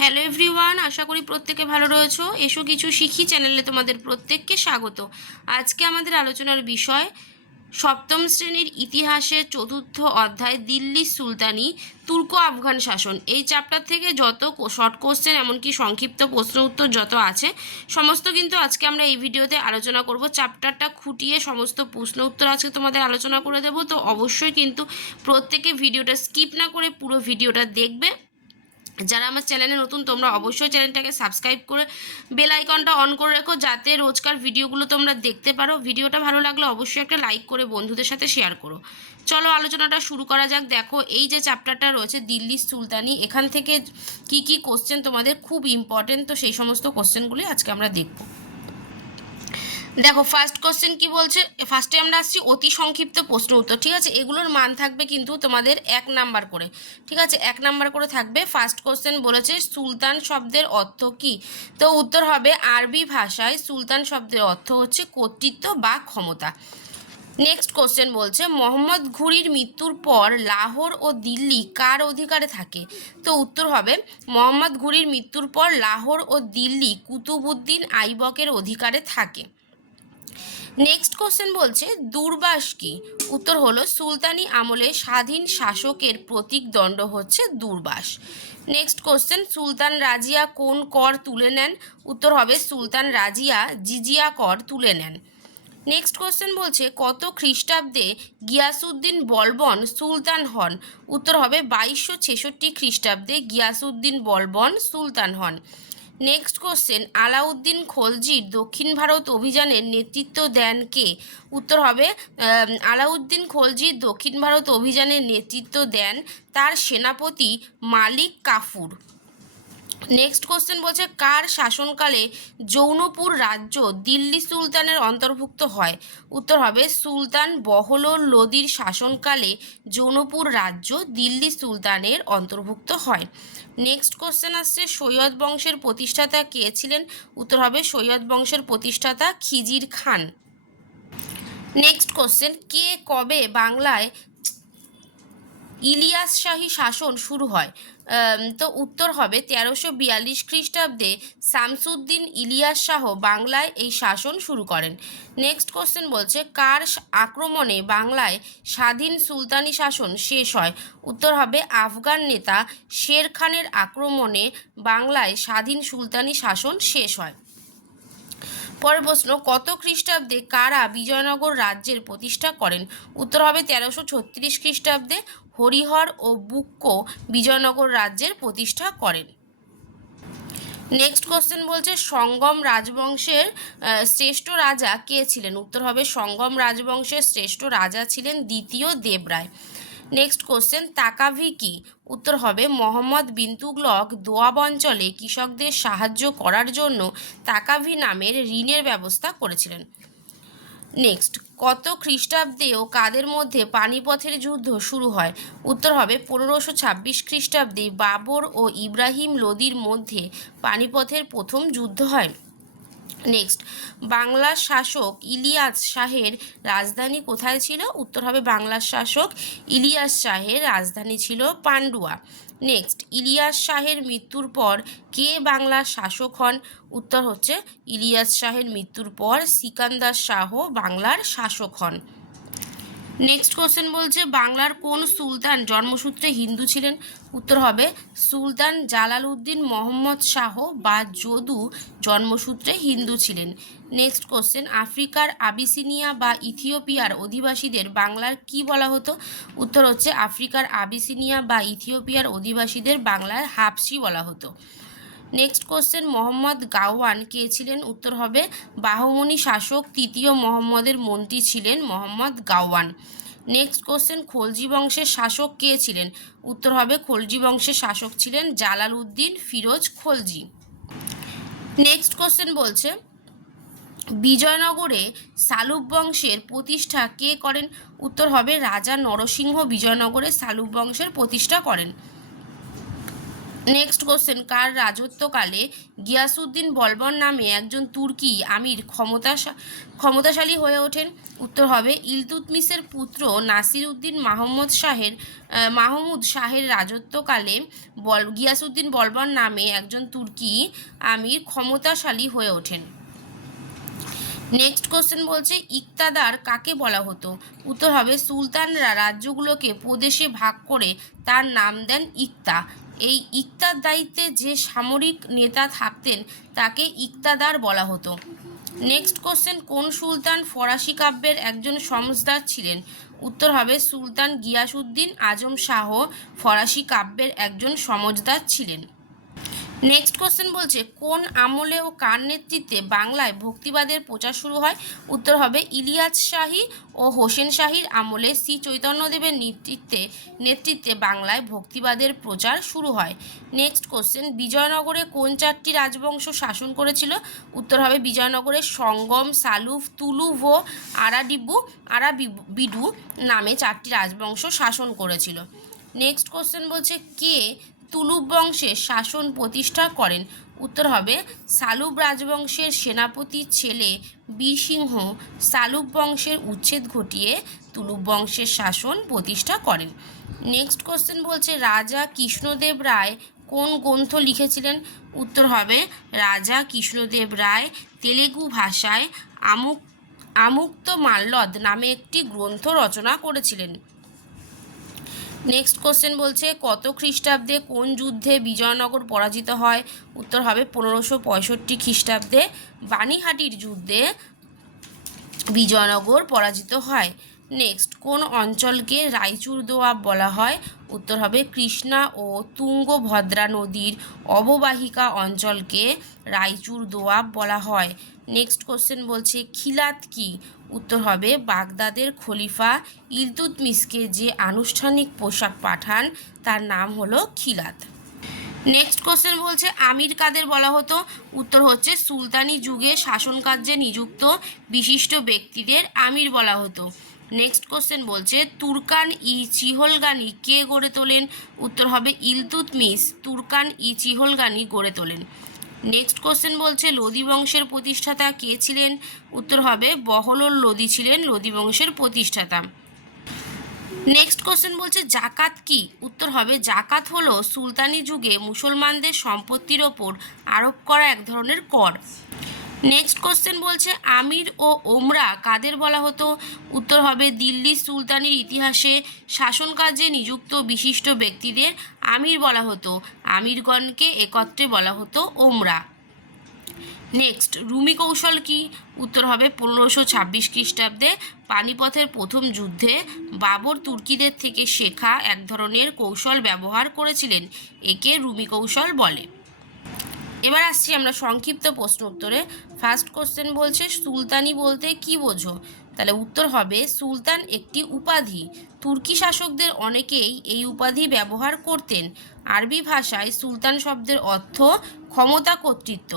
Hello everyone আশা করি প্রত্যেকে ভালো রয়েছো। এসো কিছু শিখি চ্যানেলে তোমাদের প্রত্যেককে স্বাগত। আজকে আমাদের আলোচনার বিষয়, সপ্তম শ্রেণির ইতিহাসের চতুর্থ অধ্যায় দিল্লি সুলতানি তুর্ক আফগান শাসন। এই চ্যাপ্টার থেকে যত শর্ট কোশ্চেন এমনকি সংক্ষিপ্ত প্রশ্ন উত্তর যত আছে, সমস্ত কিন্তু আজকে আমরা এই ভিডিওতে আলোচনা করব। চ্যাপ্টারটা খুঁটিয়ে সমস্ত প্রশ্ন উত্তর আজকে তোমাদের আলোচনা করে দেব। তো অবশ্যই কিন্তু প্রত্যেকে ভিডিওটা স্কিপ না করে পুরো ভিডিওটা দেখবে। যারা আমার চ্যানেলে নতুন, তোমরা অবশ্যই চ্যানেলটাকে সাবস্ক্রাইব করে বেল আইকনটা অন করে রেখো, যাতে রোজকার ভিডিওগুলো তোমরা দেখতে পারো। ভিডিওটা ভালো লাগলে অবশ্যই একটা লাইক করে বন্ধুদের সাথে শেয়ার করো। চলো আলোচনাটা শুরু করা যাক। দেখো, এই যে চ্যাপ্টারটা রয়েছে, দিল্লির সুলতানি, এখান থেকে কি কি কোশ্চেন তোমাদের খুব ইম্পর্টেন্ট তো সেই সমস্ত কোশ্চেনগুলি আজকে আমরা দেখব। দেখো ফার্স্ট কোশ্চেন কি বলছে? ফার্স্টে আমরা আসছি অতি সংক্ষিপ্ত প্রশ্ন উত্তর, ঠিক আছে? এগুলোর মান থাকবে কিন্তু তোমাদের এক নাম্বার করে, ঠিক আছে? এক নাম্বার করে থাকবে ফার্স্ট কোশ্চেন বলেছে সুলতান শব্দের অর্থ কি? তো উত্তর হবে আরবি ভাষায় সুলতান শব্দের অর্থ হচ্ছে কর্তৃত্ব বা ক্ষমতা। নেক্সট কোশ্চেন বলছে, মোহাম্মদ ঘুরির মৃত্যুর পর লাহোর ও দিল্লি কার অধিকারে থাকে? তো উত্তর হবে, মোহাম্মদ ঘুরির মৃত্যুর পর লাহোর ও দিল্লি কুতুবুদ্দিন আইবকের অধিকারে থাকে। নেক্সট কোশ্চেন বলছে, দুর্বাস কি? উত্তর হলো, সুলতানি আমলে স্বাধীন শাসকের প্রতীক দণ্ড হচ্ছে দুর্বাস। নেক্সট কোশ্চেন সুলতান রাজিয়া কোন কর তুলে নেন? উত্তর হবে, সুলতান রাজিয়া জিজিয়া কর তুলে নেন। নেক্সট কোশ্চেন বলছে, কত খ্রিস্টাব্দে গিয়াসুদ্দিন বলবন সুলতান হন? উত্তর হবে, বাইশশো ছেষট্টি খ্রিস্টাব্দে গিয়াসুদ্দিন বলবন সুলতান হন। নেক্সট কোশ্চেন আলাউদ্দিন খলজির দক্ষিণ ভারত অভিযানের নেতৃত্ব দেন কে উত্তর হবে আলাউদ্দিন খলজির দক্ষিণ ভারত অভিযানের নেতৃত্ব দেন তার সেনাপতি মালিক কাফুর। নেক্সট কোশ্চেন বলছে, কার শাসনকালে জৌনপুর রাজ্য দিল্লি সুলতানের অন্তর্ভুক্ত হয়? উত্তর হবে, সুলতান বহলুল লোদির শাসনকালে জৌনপুর রাজ্য দিল্লি সুলতানের অন্তর্ভুক্ত হয়। নেক্সট কোশ্চেন আসছে, সৈয়দ বংশের প্রতিষ্ঠাতা কে ছিলেন? উত্তর হবে, সৈয়দ বংশের প্রতিষ্ঠাতা খিজির খান। নেক্সট কোশ্চেন কে কবে বাংলায় ইলিয়াস শাহী শাসন শুরু হয়? তো উত্তর হবে তেরোশো বিয়াল্লিশ খ্রিস্টাব্দে শামসুদ্দিন ইলিয়াস শাহ বাংলায় এই শাসন শুরু করেন। নেক্সট কোশ্চেন বলছে, কার আক্রমণে বাংলায় স্বাধীন সুলতানি শাসন শেষ হয়? উত্তর হবে, আফগান নেতা শের খানের আক্রমণে বাংলায় স্বাধীন সুলতানি শাসন শেষ হয়। পরের প্রশ্ন, কত খ্রিস্টাব্দে কারা বিজয়নগর রাজ্যের প্রতিষ্ঠা করেন? উত্তর হবে, তেরোশো ছত্রিশ খ্রিস্টাব্দে। হরিহর ও বুক্ক বিজয়নগর রাজ্যের প্রতিষ্ঠা করেন। নেক্সট কোশ্চেন বলছে, সঙ্গম রাজবংশের শ্রেষ্ঠ রাজা কে ছিলেন? উত্তর হবে, সঙ্গম রাজবংশের শ্রেষ্ঠ রাজা ছিলেন দ্বিতীয় দেবরায় নেক্সট কোশ্চেন তাকাভি কি? উত্তর হবে, মোহাম্মদ বিন তুগলক দোয়াব অঞ্চলে কৃষকদের সাহায্য করার জন্য তাকাভি নামের ঋণের ব্যবস্থা করেছিলেন। নেক্সট কত খ্রিস্টাব্দে ও কাদের মধ্যে পানিপথের যুদ্ধ শুরু হয়? উত্তর হবে পনেরোশো ছাব্বিশ খ্রিস্টাব্দে বাবর ও ইব্রাহিম লোদির মধ্যে পানিপথের প্রথম যুদ্ধ হয়। নেক্সট বাংলার শাসক ইলিয়াস শাহের রাজধানী কোথায় ছিল? উত্তর হবে বাংলার শাসক ইলিয়াস শাহের রাজধানী ছিল পান্ডুয়া। নেক্সট ইলিয়াস শাহের মৃত্যুর পর কে বাংলার শাসক হন? উত্তর হচ্ছে ইলিয়াস শাহের মৃত্যুর পর সিকান্দার শাহ বাংলার শাসক হন। নেক্সট কোশ্চেন বলছে, বাংলার কোন সুলতান, জন্মসূত্রে হিন্দু ছিলেন? উত্তর হবে, সুলতান জালাল উদ্দিন মোহাম্মদ শাহ বা যদু জন্মসূত্রে হিন্দু ছিলেন। নেক্সট কোশ্চেন আফ্রিকার আবিসিনিয়া বা ইথিওপিয়ার অধিবাসীদের বাংলার কি বলা হতো? উত্তর হচ্ছে, আফ্রিকার আবিসিনিয়া বা ইথিওপিয়ার অধিবাসীদের বাংলার হাফসি বলা হতো। নেক্সট কোশ্চেন মোহাম্মদ গাওয়ান কে ছিলেন? উত্তর হবে, বাহমনি শাসক, তৃতীয় মোহাম্মদের মন্ত্রী ছিলেন মোহাম্মদ গাওয়ান। নেক্সট কোশ্চেন খলজি বংশের শাসক কে ছিলেন? উত্তর হবে, খলজি বংশের শাসক ছিলেন জালাল উদ্দিন ফিরোজ খলজি। নেক্সট কোশ্চেন বলছে, বিজয়নগরে সালুব বংশের প্রতিষ্ঠা কে করেন? উত্তর হবে, রাজা নরসিংহ বিজয়নগরে সালুব বংশের প্রতিষ্ঠা করেন। নেক্সট কোশ্চেন কার রাজত্বকালে গিয়াসুদ্দিন বলবন নামে একজন তুর্কি আমির ক্ষমতা ক্ষমতাশালী হয়ে ওঠেন? উত্তর হবে ইলতুতমিসের পুত্র নাসির উদ্দিন মাহমুদ শাহের মাহমুদ শাহের রাজত্বকালে বল গিয়াসুদ্দিন বলবন নামে একজন তুর্কি আমির ক্ষমতাশালী হয়ে ওঠেন। নেক্সট কোশ্চেন বলছে, ইকতাদার কাকে বলা হতো? উত্তর হবে, সুলতানরা রাজ্যগুলোকে প্রদেশে ভাগ করে তার নাম দেন ইকতা। এই ইকতার দায়িত্বে যে সামরিক নেতা থাকতেন, তাকে ইকতাদার বলা হতো। নেক্সট কোশ্চেন কোন সুলতান ফরাসি কাব্যের একজন সমজদার ছিলেন? উত্তর হবে, সুলতান গিয়াসুদ্দিন আজম শাহ ফরাসি কাব্যের একজন সমজদার ছিলেন। নেক্সট কোশ্চেন বলছে, কোন আমলে ও কার নেতৃত্বে বাংলায় ভক্তিবাদের প্রচার শুরু হয়? উত্তর হবে, ইলিয়াস শাহী ও হোসেন শাহীর আমলে শ্রী চৈতন্যদেবের নেতৃত্বে নেতৃত্বে বাংলায় ভক্তিবাদের প্রচার শুরু হয়। নেক্সট কোশ্চেন বিজয়নগরে কোন চারটি রাজবংশ শাসন করেছিল? উত্তর হবে, বিজয়নগরে সঙ্গম, সালুফ তুলুভ ও আরাডিবু আরা বিডু নামে চারটি রাজবংশ শাসন করেছিল। নেক্সট কোশ্চেন বলছে, কে তুলুব বংশের শাসন প্রতিষ্ঠা করেন। উত্তর হবে, সালুব রাজবংশের সেনাপতির ছেলে বীরসিংহ সালুব বংশের উচ্ছেদ ঘটিয়ে তুলুব বংশের শাসন প্রতিষ্ঠা করেন। নেক্সট কোশ্চেন বলছে, রাজা কৃষ্ণদেব রায় কোন গ্রন্থ লিখেছিলেন? উত্তর হবে, রাজা কৃষ্ণদেব রায় তেলেগু ভাষায় আমুক, আমুক্ত মাল্লদ নামে একটি গ্রন্থ রচনা করেছিলেন। নেক্সট কোশ্চেন বলছে, কত খ্রিস্টাব্দে কোন যুদ্ধে বিজয়নগর পরাজিত হয়? উত্তর হবে পনেরোশো পঁয়ষট্টি খ্রিস্টাব্দে বাণীহাটির যুদ্ধে বিজয়নগর পরাজিত হয়। নেক্সট কোন অঞ্চলকে রায়চুর দোয়াব বলা হয়? উত্তর হবে কৃষ্ণা ও তুঙ্গভদ্রা নদীর অববাহিকা অঞ্চলকে রায়চুর দোয়াব বলা হয়। নেক্সট কোশ্চেন বলছে, খিলাত কি? উত্তর হবে বাগদাদের খলিফা ইলতুতমিসকে যে আনুষ্ঠানিক পোশাক পাঠান, তার নাম হলো খিলাত। নেক্সট কোশ্চেন বলছে, আমির কাদের বলা হতো? উত্তর হচ্ছে, সুলতানি যুগে শাসন কার্যে নিযুক্ত বিশিষ্ট ব্যক্তিদের আমির বলা হতো। নেক্সট কোশ্চেন বলছে, তুর্কান ই চিহলগানি কে গড়ে তোলেন? উত্তর হবে ইলতুতমিস তুর্কান ই চিহলগানি গড়ে তোলেন। নেক্সট কোশ্চেন বলছে, লোদি বংশের প্রতিষ্ঠাতা কে ছিলেন? উত্তর হবে বহলল লোদি ছিলেন লোদি বংশের প্রতিষ্ঠাতা। নেক্সট কোশ্চেন বলছে, জাকাত কি? উত্তর হবে, জাকাত হলো সুলতানি যুগে মুসলমানদের সম্পত্তির ওপর আরোপ করা এক ধরনের কর। নেক্সট কোশ্চেন বলছে, আমির ও ওমরা কাদের বলা হতো? উত্তর হবে দিল্লি সুলতানির ইতিহাসে শাসন কার্যে নিযুক্ত বিশিষ্ট ব্যক্তিদের আমির বলা হতো। আমিরগণকে একত্রে বলা হতো ওমরা। নেক্সট রুমি কৌশল কি? উত্তর হবে, পনেরোশো ছাব্বিশ খ্রিস্টাব্দে পানিপথের প্রথম যুদ্ধে বাবর তুর্কিদের থেকে শেখা এক ধরনের কৌশল ব্যবহার করেছিলেন। একে রুমি কৌশল বলে। এবার আসছি আমরা সংক্ষিপ্ত প্রশ্ন উত্তরে। ফার্স্ট কোশ্চেন বলছে, সুলতানি বলতে কি বোঝো? তাহলে উত্তর হবে, সুলতান একটি উপাধি। তুর্কি শাসকদের অনেকেই এই উপাধি ব্যবহার করতেন। আরবি ভাষায় সুলতান শব্দের অর্থ ক্ষমতা কর্তৃত্ব।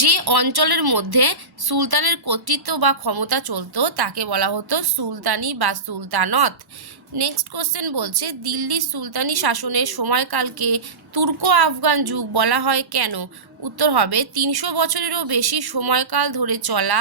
যে অঞ্চলের মধ্যে সুলতানের কর্তৃত্ব বা ক্ষমতা চলতো, তাকে বলা হতো সুলতানি বা সুলতানত। নেক্সট কোশ্চেন বলছে, দিল্লির সুলতানি শাসনের সময়কালকে তুর্কো আফগান যুগ বলা হয় কেন? উত্তর হবে, তিনশো বছরেরও বেশি সময়কাল ধরে চলা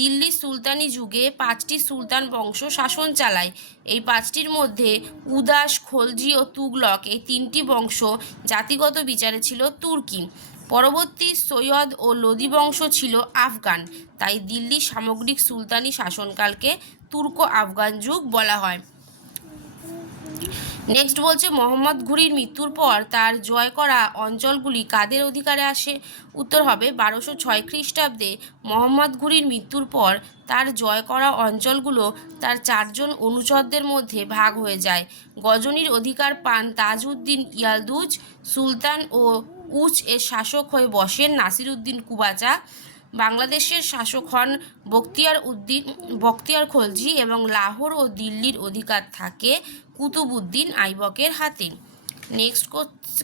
দিল্লি সুলতানি যুগে পাঁচটি সুলতান বংশ শাসন চালায়। এই পাঁচটির মধ্যে উদাস, খলজি ও তুগলক এই তিনটি বংশ জাতিগত বিচারে ছিল তুর্কি। পরবর্তী সৈয়দ ও লোদি বংশ ছিল আফগান। তাই দিল্লি সামগ্রিক সুলতানি শাসনকালকে তুর্কো আফগান যুগ বলা হয়। নেক্সট বলছে, মোহাম্মদ ঘুরির মৃত্যুর পর তার জয় করা অঞ্চলগুলি কাদের অধিকারে আসে? উত্তর হবে, বারোশো ছয় খ্রিস্টাব্দে মোহাম্মদ ঘুরির মৃত্যুর পর তার জয় করা অঞ্চলগুলো তার চারজন অনুচরদের মধ্যে ভাগ হয়ে যায়। গজনীর অধিকার পান তাজউদ্দিন ইয়ালদুজ, সুলতান ও উচ এর শাসক হয়ে বসেন নাসিরউদ্দিন কুবাচা। বাংলাদেশের শাসক হন বখতিয়ার উদ্দিন, বখতিয়ার খলজি এবং লাহোর ও দিল্লির অধিকার থাকে কুতুবুদ্দিন আইবকের হাতে। নেক্সট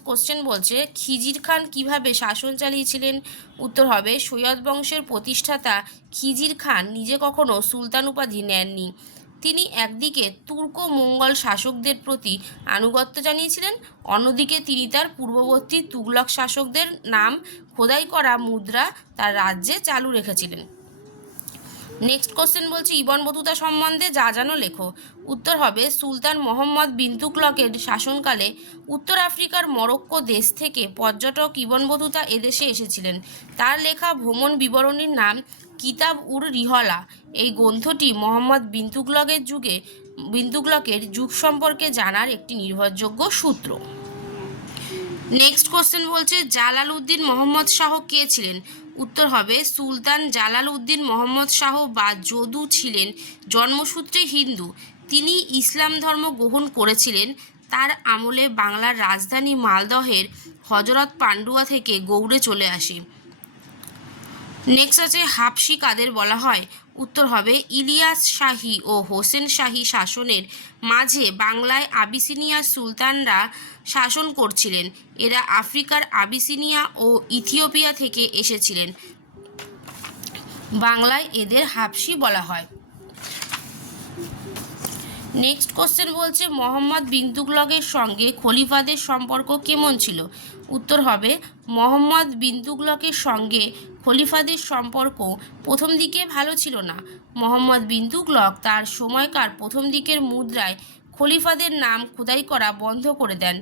কোশ্চেন বলছে, খিজির খান কীভাবে শাসন চালিয়েছিলেন? উত্তর হবে, সৈয়দ বংশের প্রতিষ্ঠাতা খিজির খান নিজে কখনো সুলতান উপাধি নেননি। তিনি একদিকে তুর্ক মঙ্গল শাসকদের প্রতি আনুগত্য জানিয়েছিলেন, অন্যদিকে তিনি তার পূর্ববর্তী তুগলক শাসকদের নাম খোদাই করা মুদ্রা তার রাজ্যে চালু রেখেছিলেন। নেক্সট কোশ্চেন বলছি, ইবন বতুতা সম্বন্ধে যা জানো লেখো। উত্তর হবে সুলতান মোহাম্মদ বিন তুগলকের শাসনকালে উত্তর আফ্রিকার মরক্কো দেশ থেকে পর্যটক ইবন বতুতা এদেশে এসেছিলেন। তার লেখা ভ্রমণ বিবরণীর নাম কিতাব উর রিহলা। এই গ্রন্থটি মোহাম্মদ বিন তুগলকের যুগে, বিন তুগলকের যুগ সম্পর্কে জানার একটি নির্ভরযোগ্য সূত্র। নেক্সট কোশ্চেন বলছে জালাল উদ্দিন মোহাম্মদ শাহ কে ছিলেন? উত্তর হবে, সুলতান জালাল উদ্দিন মোহাম্মদ শাহ বা যদু ছিলেন। জন্মসূত্রে হিন্দু। তিনি ইসলাম ধর্ম গ্রহণ করেছিলেন, তার আমলে বাংলার রাজধানী মালদহের হজরত পান্ডুয়া থেকে গৌড়ে চলে আসে। নেক্সট আছে হাফসি কাদের বলা হয়। উত্তর হবে ইলিয়াস শাহী ও হোসেন শাহী শাসনের মাঝে বাংলায় আবিসিনিয়া সুলতানরা শাসন করছিলেন। এরা আফ্রিকার আবিসিনিয়া ও ইথিওপিয়া থেকে এসেছিলেন। বাংলায় এদের হাফসি বলা হয়। নেক্সট কোশ্চেন বলছে, মোহাম্মদ বিন তুগলকের সঙ্গে খলিফাদের সম্পর্ক কেমন ছিল? উত্তর হবে, মোহাম্মদ বিন তুগলকের সঙ্গে খলিফাদের সম্পর্ক প্রথম দিকে ভালো ছিল না। মোহাম্মদ বিন তুগলক তার সময়কার প্রথম দিকের মুদ্রায় খলিফাদের নাম খোদাই করা বন্ধ করে দেন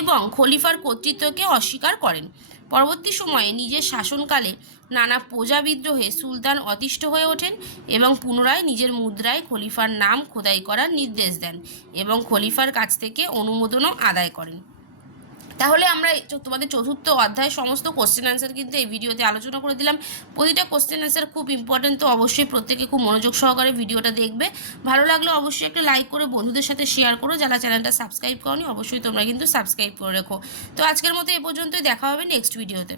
এবং খলিফার কর্তৃত্বকে অস্বীকার করেন। পরবর্তী সময়ে নিজের শাসনকালে নানা প্রজা বিদ্রোহে সুলতান অতিষ্ঠ হয়ে ওঠেন এবং পুনরায় নিজের মুদ্রায় খলিফার নাম খোদাই করার নির্দেশ দেন এবং খলিফার কাছ থেকে অনুমোদনও আদায় করেন। তাহলে আমরা তোমাদের চতুর্থ অধ্যায় সমস্ত কোশ্চেন অ্যান্সার কিন্তু এই ভিডিওতে আলোচনা করে দিলাম। প্রতিটা কোশ্চেন অ্যান্সার খুব ইম্পর্টেন্ট তো অবশ্যই প্রত্যেকে খুব মনোযোগ সহকারে ভিডিওটা দেখবে। ভালো লাগলে অবশ্যই একটা লাইক করে বন্ধুদের সাথে শেয়ার করো। যারা চ্যানেলটা সাবস্ক্রাইব করনি, অবশ্যই তোমরা কিন্তু সাবস্ক্রাইব করে রেখো। তো আজকের মতো এ পর্যন্তই, দেখা হবে নেক্সট ভিডিওতে